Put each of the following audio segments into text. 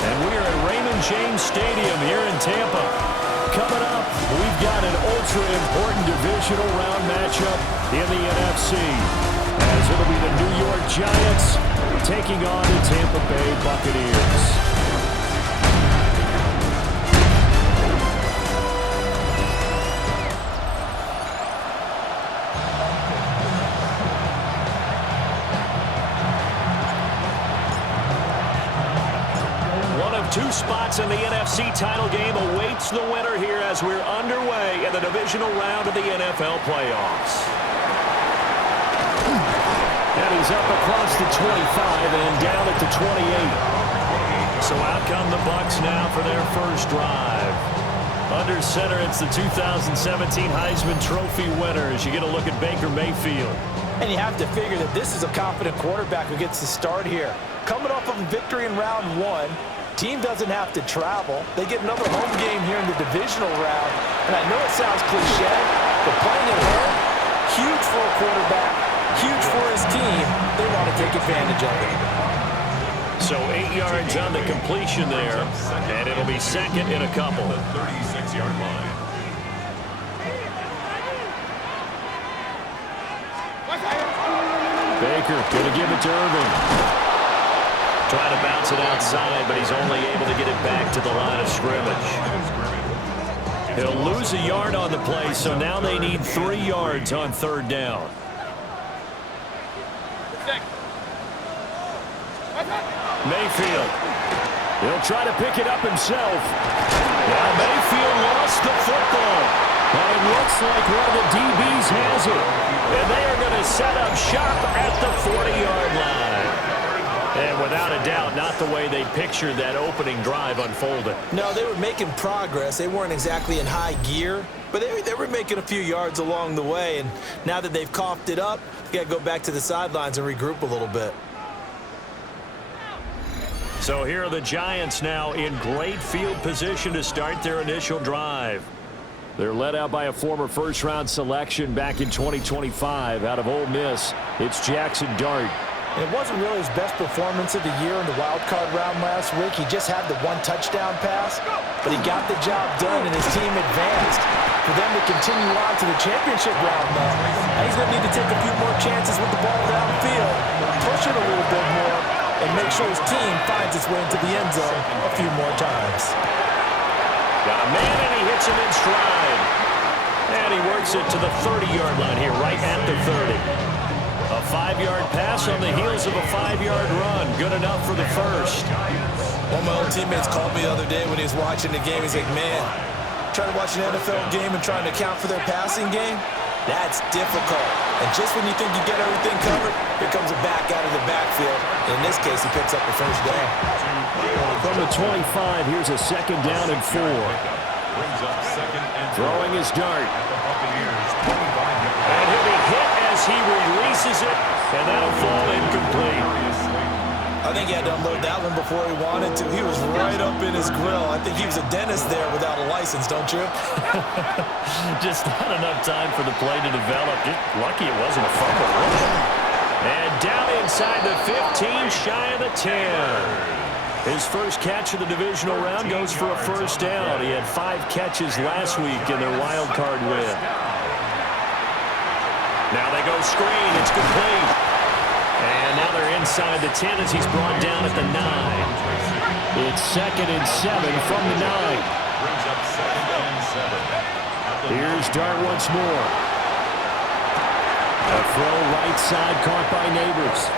And we are at Raymond James Stadium here in Tampa. Coming up, we've got an ultra-important divisional round matchup in the NFC. As it'll be the New York Giants taking on the Tampa Bay Buccaneers. Two spots in the NFC title game awaits the winner here as we're underway in the divisional round of the NFL playoffs. And he's up across the 25 and down at the 28. So out come the Bucs now for their first drive. Under center, it's the 2017 Heisman Trophy winners. You get a look at Baker Mayfield. And you have to figure that this is a confident quarterback who gets the start here. Coming off of a victory in round one, team doesn't have to travel. They get another home game here in the divisional round. And I know it sounds cliche, but playing at home, huge for a quarterback, huge for his team. They want to take advantage of it. So 8 yards on the completion there, and it'll be second in a couple. 36-yard line. Baker going to give it to Irvin. Trying to bounce it outside, but he's only able to get it back to the line of scrimmage. He'll lose a yard on the play, so now they need 3 yards on third down. Mayfield. He'll try to pick it up himself. Now Mayfield lost the football. And it looks like one of the DBs has it. And they are going to set up shop at the 40-yard line. And without a doubt, not the way they pictured that opening drive unfolded. No, they were making progress. They weren't exactly in high gear, but they were making a few yards along the way. And now that they've coughed it up, you got to go back to the sidelines and regroup a little bit. So here are the Giants now in great field position to start their initial drive. They're led out by a former first-round selection back in 2025 out of Ole Miss. It's Jackson Dart. And it wasn't really his best performance of the year in the wild card round last week. He just had the one touchdown pass, but he got the job done and his team advanced. For them to continue on to the championship round now, he's going to need to take a few more chances with the ball downfield, push it a little bit more, and make sure his team finds its way into the end zone a few more times. Got a man and he hits him in stride. And he works it to the 30-yard line here, right at the 30. A 5-yard pass on the heels of a 5-yard run. Good enough for the first. One of my old teammates called me the other day when he was watching the game. He's like, man, trying to watch an NFL game and trying to account for their passing game, that's difficult. And just when you think you get everything covered, here comes a back out of the backfield. And in this case, he picks up the first down. From the 25, here's a second down and 4. Throwing his Dart. And he'll be hit as he releases it, and that'll fall incomplete. I think he had to unload that one before he wanted to. He was right up in his grill. I think he was a dentist there without a license, don't you? Just not enough time for the play to develop. Just lucky it wasn't a fumble. And down inside the 15, shy of the 10. His first catch of the divisional round goes for a first down. He had 5 catches last week in their wild card win. Now they go screen. It's complete. And now they're inside the 10 as he's brought down at the 9. It's 2nd and 7 from the 9. Here's Dart once more. A throw right side caught by Neighbors.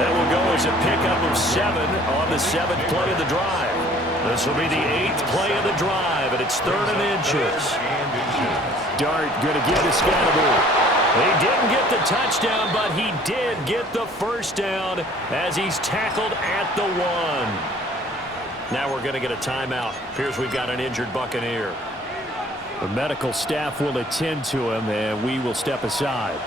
That will go as a pickup of 7 on the 7th play of the drive. This will be the 8th play of the drive, and it's 3rd and inches. Dart going to give to Scatterbury. He didn't get the touchdown, but he did get the first down as he's tackled at the 1. Now we're going to get a timeout. Appears we've got an injured Buccaneer. The medical staff will attend to him, and we will step aside.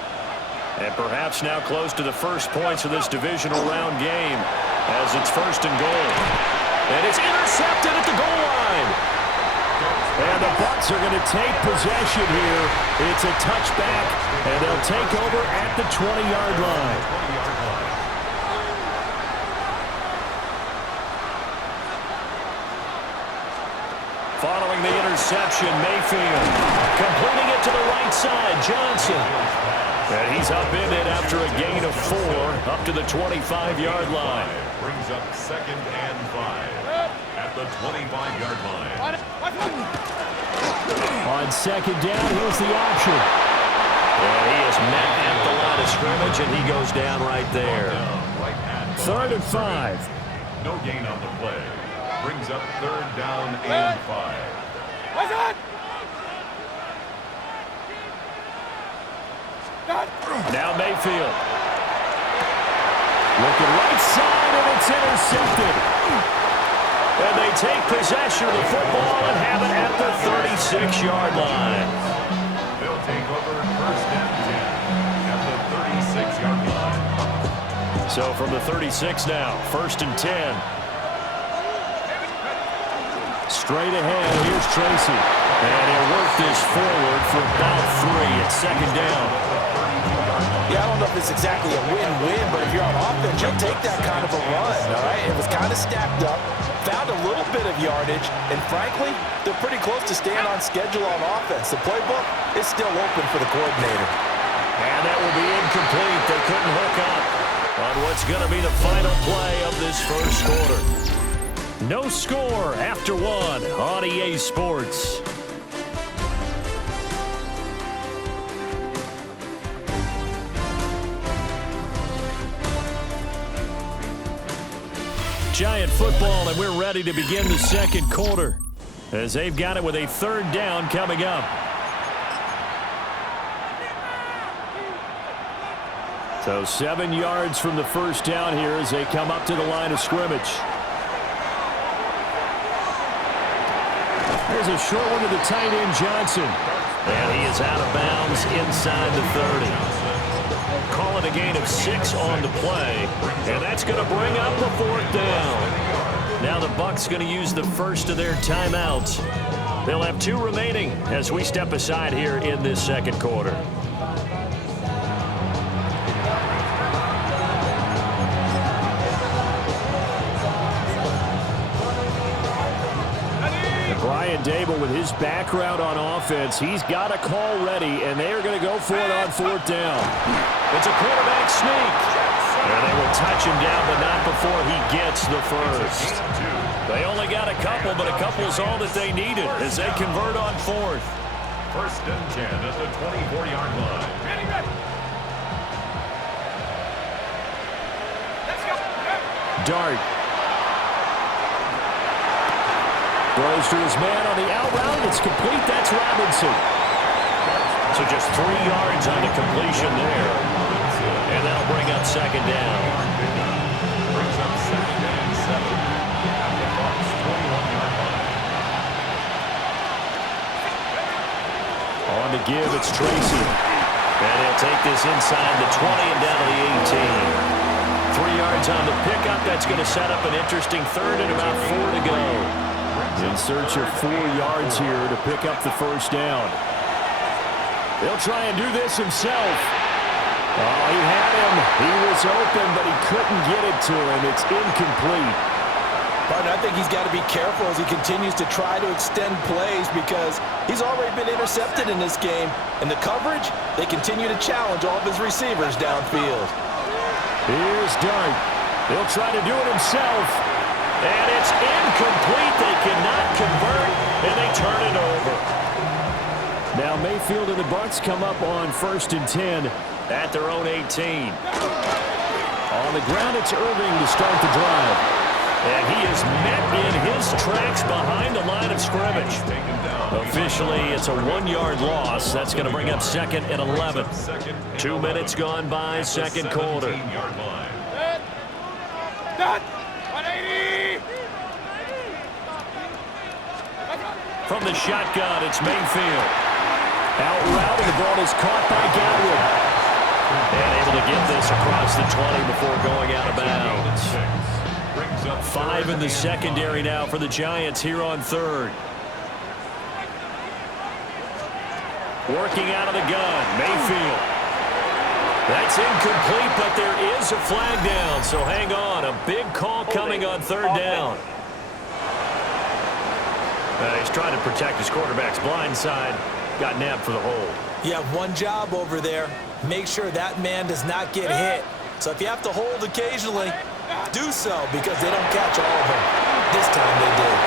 And perhaps now close to the first points of this divisional round game as it's 1st and goal. And it's intercepted at the goal line. And the Bucs are going to take possession here. It's a touchback, and they'll take over at the 20-yard line. Following the interception, Mayfield completing it to the right side, Johnson. And he's up in it after a gain of 4 up to the 25-yard line. Brings up 2nd and 5 at the 25-yard line. On 2nd down, here's the option. And he is met at the line of scrimmage, and he goes down right there. 3rd and 5. No gain on the play. Brings up 3rd down and 5. What's that? Now Mayfield. Looking right side, and it's intercepted. And they take possession of the football and have it at the 36-yard line. They'll take over 1st and 10 at the 36-yard line. So from the 36 now, 1st and 10. Straight ahead, here's Tracy. And he'll work this forward for about 3 at 2nd down. Yeah, I don't know if it's exactly a win-win, but if you're on offense, you'll take that kind of a run, all right? It was kind of stacked up, found a little bit of yardage, and frankly, they're pretty close to staying on schedule on offense. The playbook is still open for the coordinator. And that will be incomplete. They couldn't hook up on what's going to be the final play of this first quarter. No score after 1 on EA Sports. Giant football, and we're ready to begin the second quarter as they've got it with a 3rd down coming up. So 7 yards from the first down here as they come up to the line of scrimmage. There's a short one to the tight end, Johnson. And he is out of bounds inside the 30. Call it a gain of 6 on the play, and that's going to bring up a 4th down. Now the Bucs going to use the first of their timeouts. They'll have 2 remaining as we step aside here in this second quarter. Brian Dable, with his background on offense, he's got a call ready, and they are going to go for it on 4th down. It's a quarterback sneak. And they will touch him down, but not before he gets the first. They only got a couple, but a couple is all that they needed as they convert on 4th. 1st and 10 at the 24-yard line. Let's go. Dart. Throws to his man on the out route. It's complete. That's Robinson. So just 3 yards on the completion there. And that'll bring up 2nd down. Brings up 2nd and 7 at the Bucs 21-yard line. On to give, it's Tracy. And he'll take this inside the 20 and down to the 18. 3 yards on the pickup. That's going to set up an interesting 3rd and about 4 to go. In search of 4 yards here to pick up the first down. They'll try and do this himself. Oh, he had him. He was open, but he couldn't get it to him. It's incomplete. But I think he's got to be careful as he continues to try to extend plays because he's already been intercepted in this game. And the coverage, they continue to challenge all of his receivers downfield. Here's Dart. He'll try to do it himself. And it's incomplete. They cannot convert, and they turn it over. Now Mayfield and the Bucs come up on 1st and 10 at their own 18. On the ground, it's Irving to start the drive. And he is met in his tracks behind the line of scrimmage. Officially, it's a 1-yard loss. That's going to bring up 2nd and 11. 2 minutes gone by, second quarter. Done. 180. From the shotgun, it's Mayfield. Out route, and the ball is caught by Godwin. And able to get this across the 20 before going out of bounds. 5 in the secondary now for the Giants here on 3rd. Working out of the gun, Mayfield. That's incomplete, but there is a flag down, so hang on. A big call coming on 3rd down. He's just trying to protect his quarterback's blind side. Got nabbed for the hold. You have one job over there. Make sure that man does not get hit. So if you have to hold occasionally, do so because they don't catch all of them. This time they did.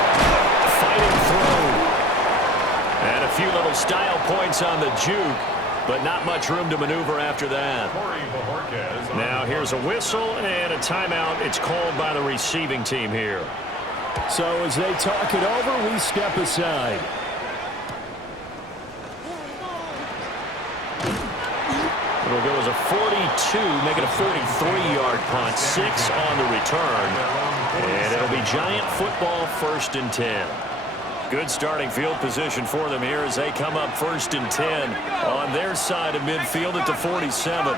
Fighting through. And a few little style points on the juke, but not much room to maneuver after that. Now here's a whistle and a timeout. It's called by the receiving team here. So as they talk it over, we step aside. It'll go as a 42, make it a 43-yard punt. 6 on the return. And it'll be Giant football, 1st and 10. Good starting field position for them here as they come up 1st and 10 on their side of midfield at the 47.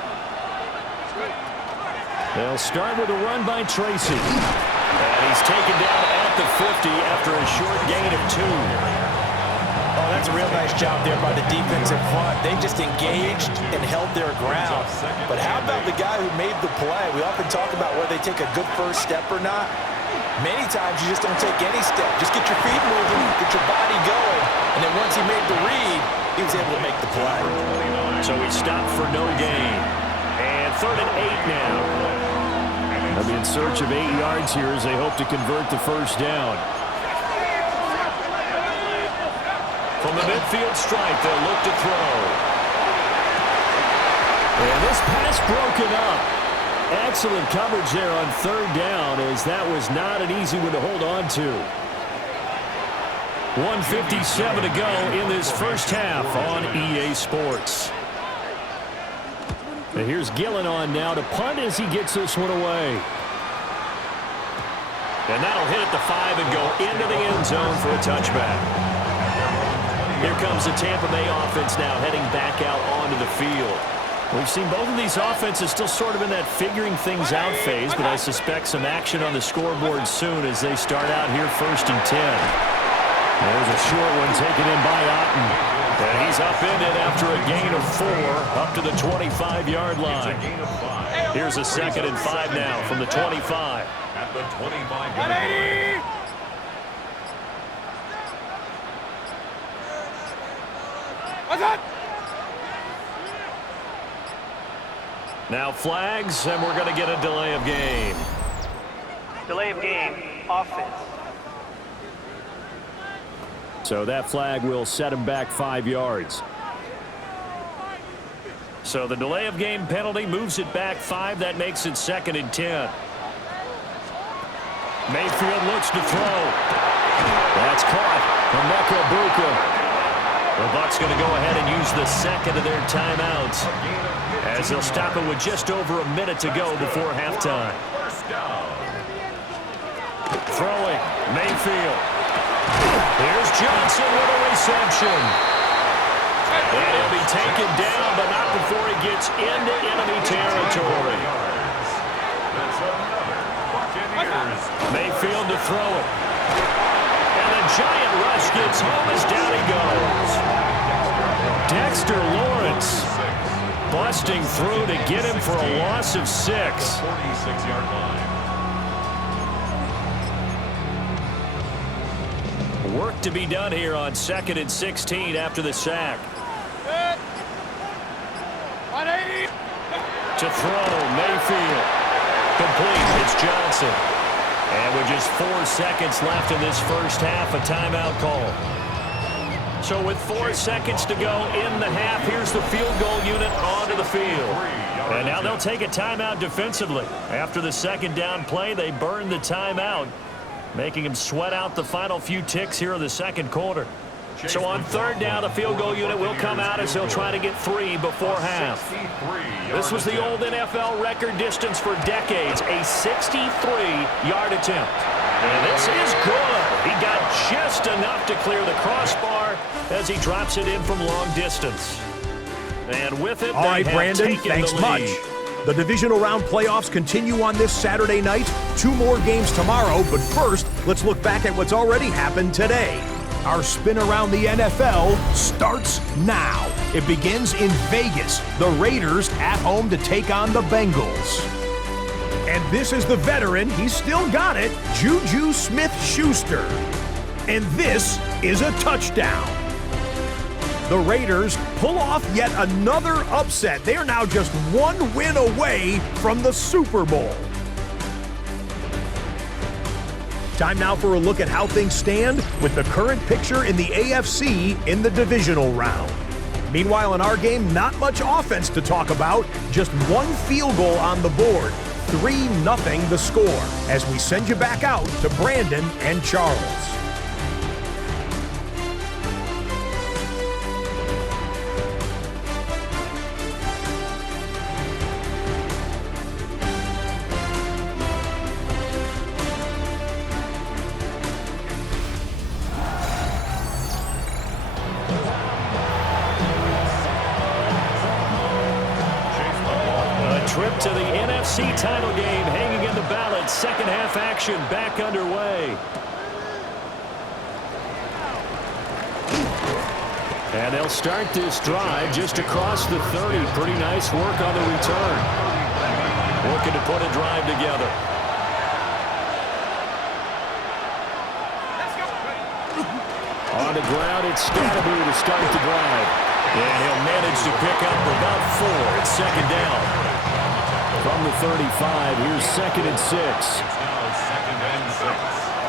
They'll start with a run by Tracy. And he's taken down at the 50 after a short gain of 2. Oh, that's a real nice job there by the defensive front. They just engaged and held their ground. But how about the guy who made the play? We often talk about whether they take a good first step or not. Many times you just don't take any step. Just get your feet moving, get your body going, and then once he made the read, he was able to make the play. So he stopped for no gain. And 3rd and 8 now. They'll be in search of 8 yards here as they hope to convert the first down. From the midfield stripe, they'll look to throw. And this pass broken up. Excellent coverage there on 3rd down as that was not an easy one to hold on to. 1:57 to go in this first half on EA Sports. And here's Gillen on now to punt as he gets this one away. And that'll hit at the 5 and go into the end zone for a touchback. Here comes the Tampa Bay offense now heading back out onto the field. We've seen both of these offenses still sort of in that figuring things out phase, but I suspect some action on the scoreboard soon as they start out here 1st and 10. There's a short one taken in by Otten. And he's upended after a gain of 4 up to the 25-yard line. Here's a 2nd and 5 now from the 25. At the 25-yard line. What's that? Now flags, and we're going to get a delay of game. Delay of game, offense. So that flag will set him back 5 yards. So the delay of game penalty moves it back 5. That makes it 2nd and 10. Mayfield looks to throw. That's caught from Mecca Buka. The Bucs going to go ahead and use the 2nd of their timeouts as they'll stop it with just over a minute to go before halftime. Throwing, Mayfield. Here's Johnson with a reception. And he'll be taken down, but not before he gets into enemy territory. Mayfield to throw it. And the giant rush gets home as down he goes. Dexter Lawrence busting through to get him for a loss of 6. 46-yard line. Work to be done here on 2nd and 16 after the sack. 180. To throw, Mayfield. Complete, it's Johnson. And with just 4 seconds left in this first half, a timeout call. So with 4 seconds to go in the half, here's the field goal unit onto the field. And now they'll take a timeout defensively. After the 2nd down play, they burn the timeout, making him sweat out the final few ticks here in the 2nd quarter. So on 3rd down, the field goal unit will come out as he'll try to get 3 before half. This was the old NFL record distance for decades, a 63-yard attempt. And this is good. He got just enough to clear the crossbar as he drops it in from long distance. And with it, all right, Brandon, thanks much. The divisional round playoffs continue on this Saturday night. 2 more games tomorrow, but first, let's look back at what's already happened today. Our spin around the NFL starts now. It begins in Vegas. The Raiders at home to take on the Bengals. And this is the veteran, he's still got it, Juju Smith-Schuster. And this is a touchdown. The Raiders pull off yet another upset. They are now just one win away from the Super Bowl. Time now for a look at how things stand with the current picture in the AFC in the divisional round. Meanwhile, in our game, not much offense to talk about, just one field goal on the board. 3-0 the score as we send you back out to Brandon and Charles. Trip to the NFC title game hanging in the balance. Second half action back underway. And they'll start this drive just across the 30. Pretty nice work on the return. Looking to put a drive together. On the ground, it's Scatterby to start the drive. And he'll manage to pick up about 4. It's second down. From the 35, here's 2nd and 6.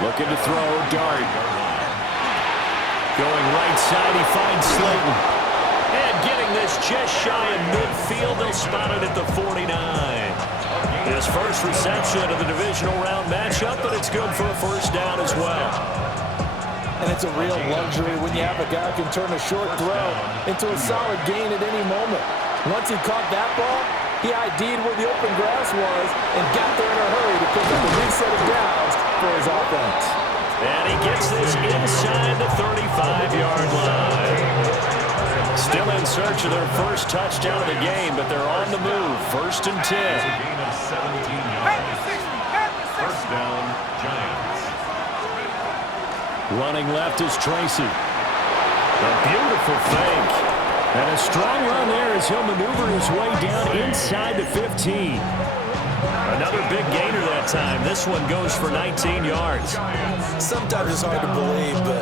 Looking to throw, Dart. Going right side, he finds Slayton. And getting this just shy of midfield, they'll spot it at the 49. His first reception of the divisional round matchup, but it's good for a first down as well. And it's a real luxury when you have a guy who can turn a short throw into a solid gain at any moment. Once he caught that ball, he ID'd where the open grass was and got there in a hurry to pick up a big set of downs for his offense. And he gets this inside the 35-yard line. Still in search of their first touchdown of the game, but they're on the move. 1st and 10. A gain of 17 yards. First down, Giants. Running left is Tracy. A beautiful fake. And a strong run there as he'll maneuver his way down inside the 15. Another big gainer that time. This one goes for 19 yards. Sometimes it's hard to believe, but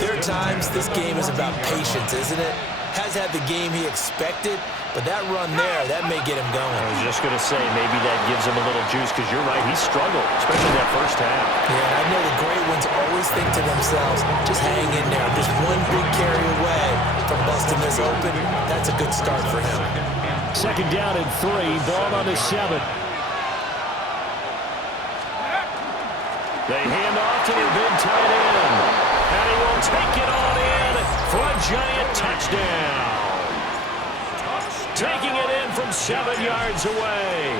there are times this game is about patience, isn't it? Has had the game he expected, but that run there, that may get him going. I was just going to say, maybe that gives him a little juice, because you're right, he struggled, especially that first half. Yeah, and I know the great ones always think to themselves, just hang in there. Just one big carry away from busting this open. That's a good start for him. Second down and 3, ball on the 7. They hand off to their big tight end. And he will take it on in for a Giant touchdown. Taking it in from 7 yards away.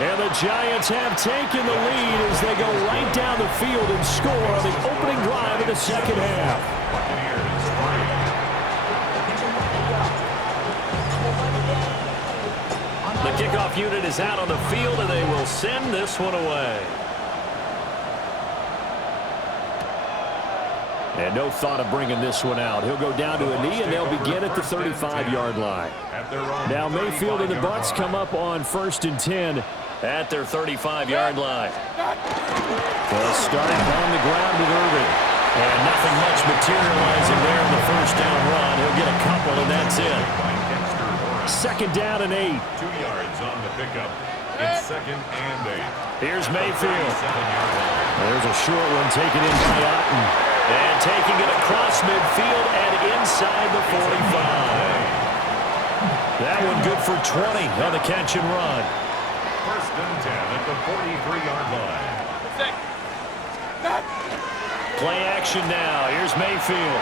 And the Giants have taken the lead as they go right down the field and score on the opening drive of the second half. The kickoff unit is out on the field, and they will send this one away. And no thought of bringing this one out. He'll go down to a knee, and they'll begin at the 35-yard line. Now Mayfield and the Bucs come up on 1st and 10 at their 35-yard line. They'll start on the ground with Irvin. And nothing much materializing there in the first down run. He'll get a couple, and that's it. Second down and 8. 2 yards on the pickup. It's 2nd and 8. Here's Mayfield. There's a short one taken in by Otten. And taking it across midfield and inside the 45. That one good for 20 on the catch and run. 1st and 10 at the 43-yard line. Play action now. Here's Mayfield.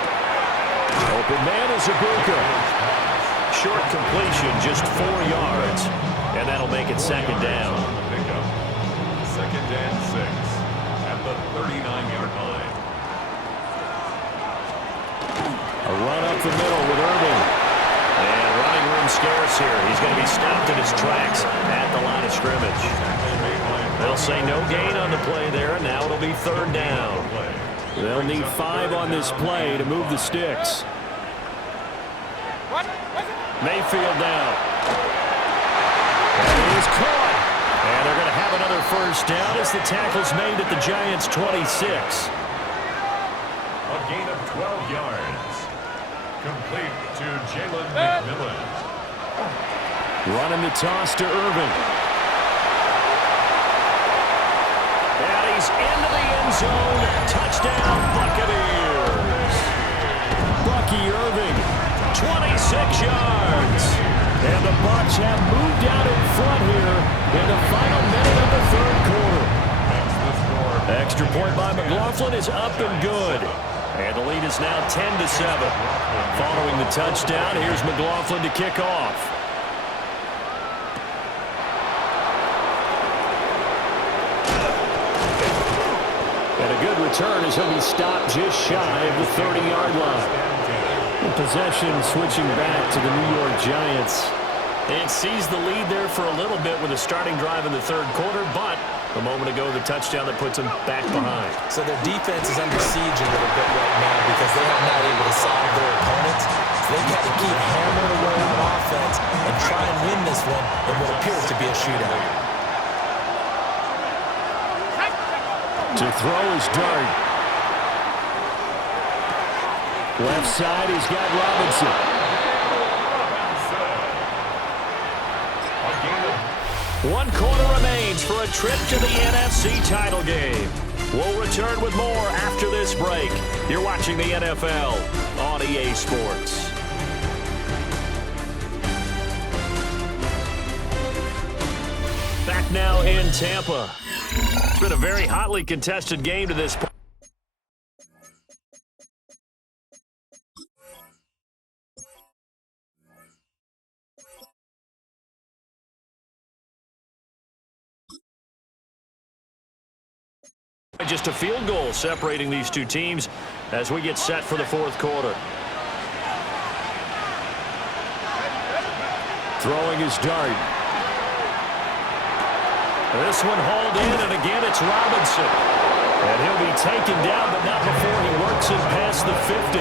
Open man is Ibuka. Short completion, just 4 yards. And that'll make it second down. Pickup. 2nd and 6 at the 39-yard line. A run up the middle with Irvin. And running room scarce here. He's going to be stopped in his tracks at the line of scrimmage. They'll say no gain on the play there, and now it'll be 3rd down. They'll need 5 on this play to move the sticks. Mayfield now. And he is caught. And they're going to have another first down as the tackle's made at the Giants' 26. A gain of 12 yards. Complete to Jalen McMillan. Running the toss to Irving. And he's into the end zone. Touchdown, Buccaneers. Bucky Irving, 26 yards. And the Bucs have moved out in front here in the final minute of the third quarter. Extra point by McLaughlin is up and good. And the lead is now 10-7. Following the touchdown, here's McLaughlin to kick off. And a good return as he'll be stopped just shy of the 30-yard line. Possession switching back to the New York Giants. It seized the lead there for a little bit with a starting drive in the third quarter, but a moment ago the touchdown that puts them back behind. So their defense is under siege a little bit right now because they have not able to solve their opponents. So they've got to keep hammering away on offense and try and win this one in what appears to be a shootout. To throw is Dart. Left side, he's got Robinson. One quarter remains for a trip to the NFC title game. We'll return with more after this break. You're watching the NFL on EA Sports. Back now in Tampa. It's been a very hotly contested game to this point. Just a field goal separating these two teams as we get set for the fourth quarter. Throwing his Dart. This one hauled in, and again it's Robinson. And he'll be taken down, but not before he works it past the 50.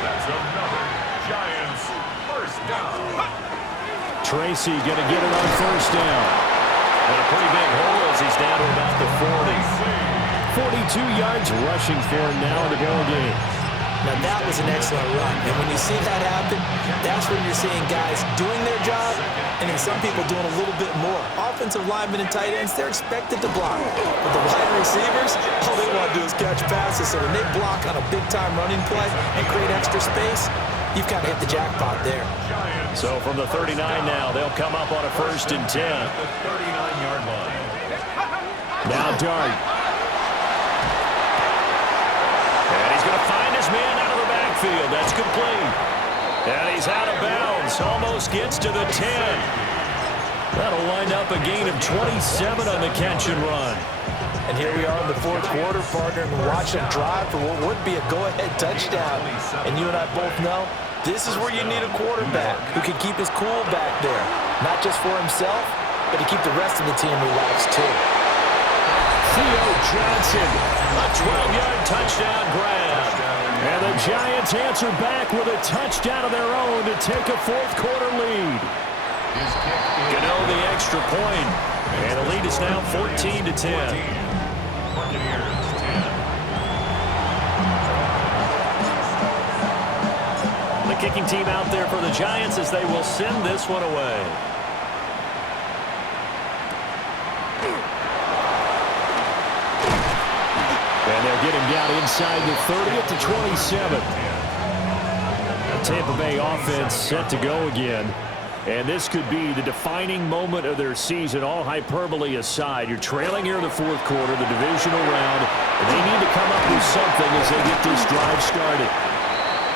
That's another Giants first down. Tracy going to get it on first down. And a pretty big hole as he's down to about the 40. 42 yards rushing for him now in the ball game. Now that was an excellent run, and when you see that happen, that's when you're seeing guys doing their job, and then some people doing a little bit more. Offensive linemen and tight ends, they're expected to block. But the wide receivers, all they want to do is catch passes, so when they block on a big-time running play and create extra space, you've got to hit the jackpot there. So from the 39 now, they'll come up on a 1st and 10. The 39-yard line. Now Dart. And he's going to find his man out of the backfield. That's complete. And he's out of bounds. Almost gets to the 10. That'll wind up a gain of 27 on the catch and run. And here we are in the fourth quarter, partner, and watching a drive for what would be a go-ahead touchdown. And you and I both know this is where you need a quarterback who can keep his cool back there. Not just for himself, but to keep the rest of the team relaxed too. Theo Johnson, a 12-yard touchdown grab. And the Giants answer back with a touchdown of their own to take a fourth quarter lead. Gano the extra point. And the lead is now 14-10. The kicking team out there for the Giants as they will send this one away. And they'll get him down inside the 30 at the 27. The Tampa Bay offense set to go again. And this could be the defining moment of their season, all hyperbole aside. You're trailing here in the fourth quarter, the divisional round, and they need to come up with something as they get this drive started.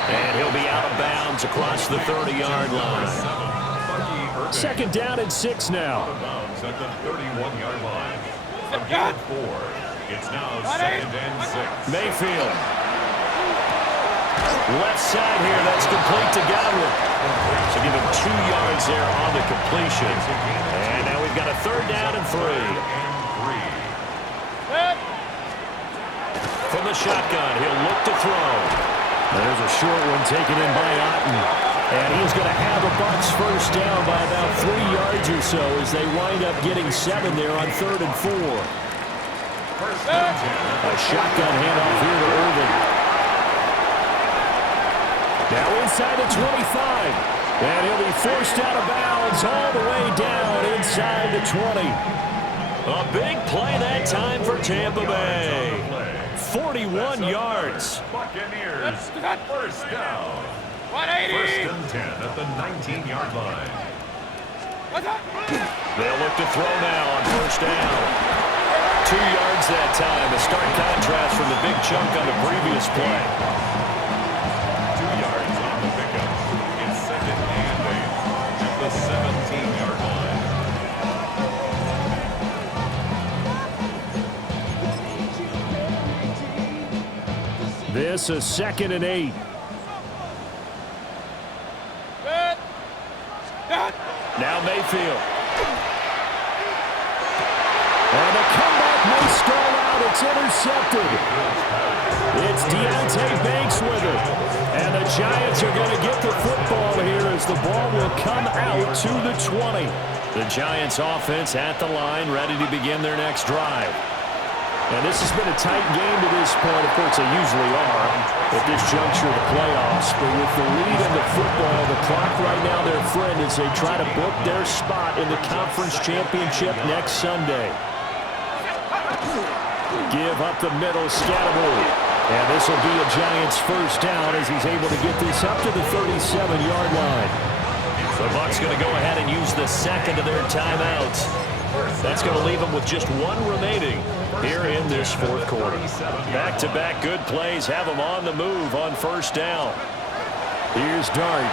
And he'll be out of bounds across the 30-yard line. Second down and 6 now. Out of bounds at the 31-yard line. Again, 4. It's now 2nd and 6. Mayfield. Left side here, that's complete to Godwin. So give him 2 yards there on the completion. And now we've got a 3rd down and 3. From the shotgun, he'll look to throw. There's a short one taken in by Otten. And he's going to have a Bucs first down by about 3 yards or so as they wind up getting 7 there on 3rd and 4. First and 10. A shotgun handoff here to Irvin. Now inside the 25. And he'll be forced out of bounds all the way down inside the 20. A big play that time for Tampa Bay. 41 yards. Buccaneers, first down. 180. First and 10 at the 19-yard line. They'll look to throw now on first down. 2 yards that time. A stark contrast from the big chunk on the previous play. 2 yards on the pickup. It's second and 8 at the 17-yard line. This is second and 8. Now Mayfield. And the comeback may stall out. It's intercepted. It's Deontay Banks with it. And the Giants are going to get the football here as the ball will come out to the 20. The Giants offense at the line, ready to begin their next drive. And this has been a tight game to this point. Of course, they usually are at this juncture of the playoffs. But with the lead in the football, the clock right now their friend as they try to book their spot in the conference championship next Sunday. Give up the middle, Scatterbo. And this will be a Giants first down as he's able to get this up to the 37-yard line. The Bucs going to go ahead and use the second of their timeouts. That's going to leave them with just one remaining here in this fourth quarter. Back-to-back good plays have them on the move on first down. Here's Dart.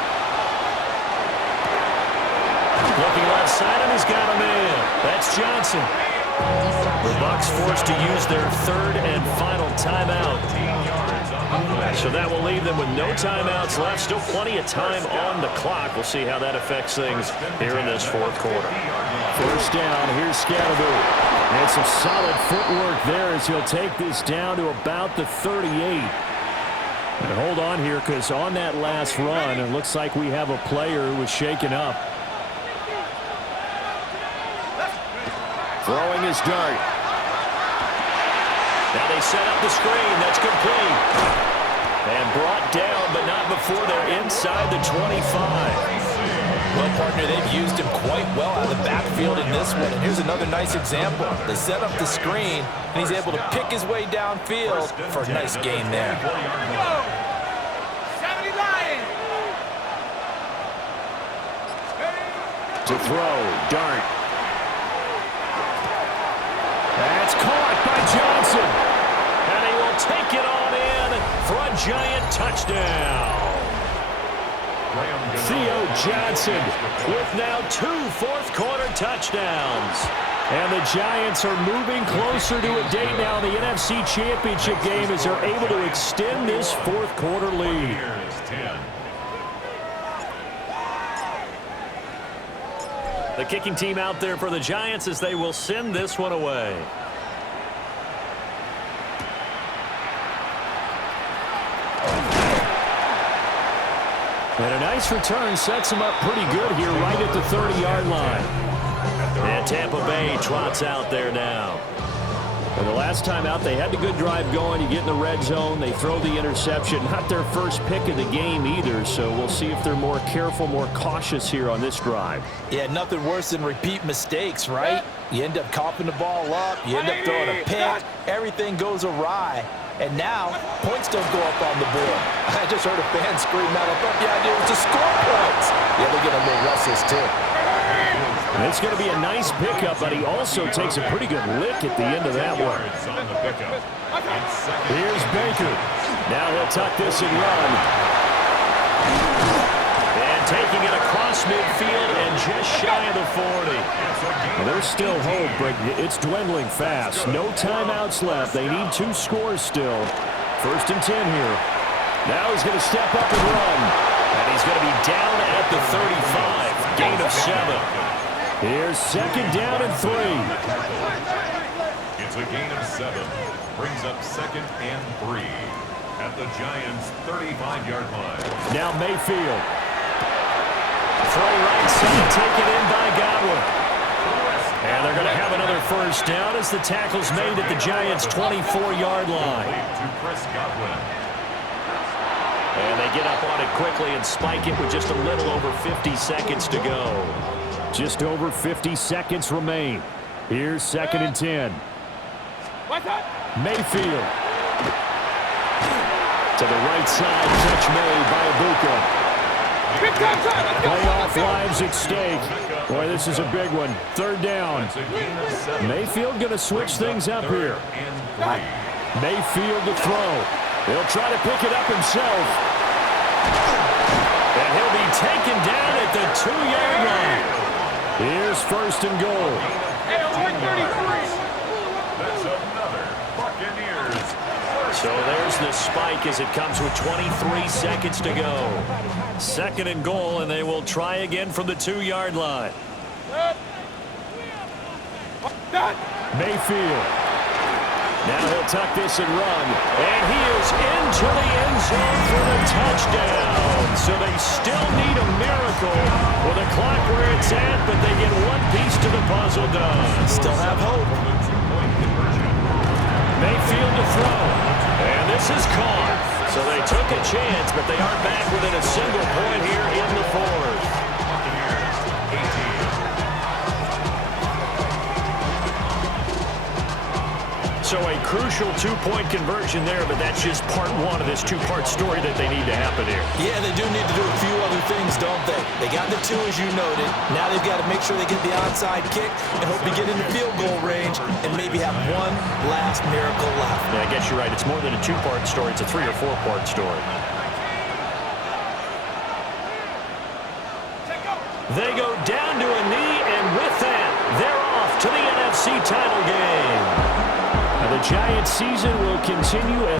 Looking left side, and he's got him in. That's Johnson. The Bucs forced to use their third and final timeout. So that will leave them with no timeouts left. Still plenty of time on the clock. We'll see how that affects things here in this fourth quarter. First down, here's Scatterbo. And some solid footwork there as he'll take this down to about the 38. And hold on here, because on that last run, it looks like we have a player who was shaken up. Throwing his Dart. Now they set up the screen. That's complete. And brought down, but not before they're inside the 25. Well, partner, they've used him quite well out of the backfield in this one. And here's another nice example. They set up the screen, and he's able to pick his way downfield for a nice gain there. 79. To throw, Dart. That's caught by Johnson. And he will take it on in for a Giant touchdown. Theo Johnson with now 2 fourth-quarter touchdowns. And the Giants are moving closer to a date now in the NFC Championship game as they're able to extend this fourth-quarter lead. The kicking team out there for the Giants as they will send this one away. And a nice return sets him up pretty good here right at the 30-yard line. And Tampa Bay trots out there now. And the last time out, they had the good drive going. You get in the red zone, they throw the interception. Not their first pick of the game either, so we'll see if they're more careful, more cautious here on this drive. Yeah, nothing worse than repeat mistakes, right? You end up coughing the ball up, you end up throwing a pick, everything goes awry. And now, points don't go up on the board. I just heard a fan scream out, I thought the idea was to score points. Yeah, they're getting a little restless, too. And it's going to be a nice pickup, but he also takes a pretty good lick at the end of that one. Here's Baker. Now he'll tuck this and run. And taking it across midfield and just shy of the 40. Well, there's still hope, but it's dwindling fast. No timeouts left. They need 2 scores still. First and 10 here. Now he's going to step up and run. And he's going to be down at the 35. Gain of 7. Here's second down and 3. It's a gain of 7. Brings up second and 3 at the Giants' 35-yard line. Now Mayfield. Throw right side, taken in by Godwin. And they're going to have another first down as the tackle's made at the Giants' 24-yard line. And they get up on it quickly and spike it with just a little over 50 seconds to go. Just over 50 seconds remain. Here's 2nd and 10. Mayfield. To the right side, catch made by Ibuka. Playoff lives at stake. Boy, this is a big one. 3rd down. Mayfield going to switch things up here. Mayfield to throw. He'll try to pick it up himself. And he'll be taken down at the 2-yard line. Here's 1st and goal. That's another Buccaneers. So there's the spike as it comes with 23 seconds to go. 2nd and goal, and they will try again from the 2-yard line. Mayfield. Now he'll tuck this and run. And he is into the end zone for the touchdown. So they still need a miracle with the clock where it's at, but they get one piece to the puzzle done. Still have hope. Mayfield to throw. And this is caught. So they took a chance, but they aren't back within a single point here in the 4th. So a crucial 2-point conversion there, but that's just part 1 of this 2-part story that they need to happen here. Yeah, they do need to do a few other things, don't they? They got the 2, as you noted. Now they've got to make sure they get the onside kick and hope to get into field goal range and maybe have one last miracle left. Yeah, I guess you're right. It's more than a 2-part story. It's a 3- or 4-part story. They go down to a knee, and with that, they're off to the NFC title game. The Giants' season will continue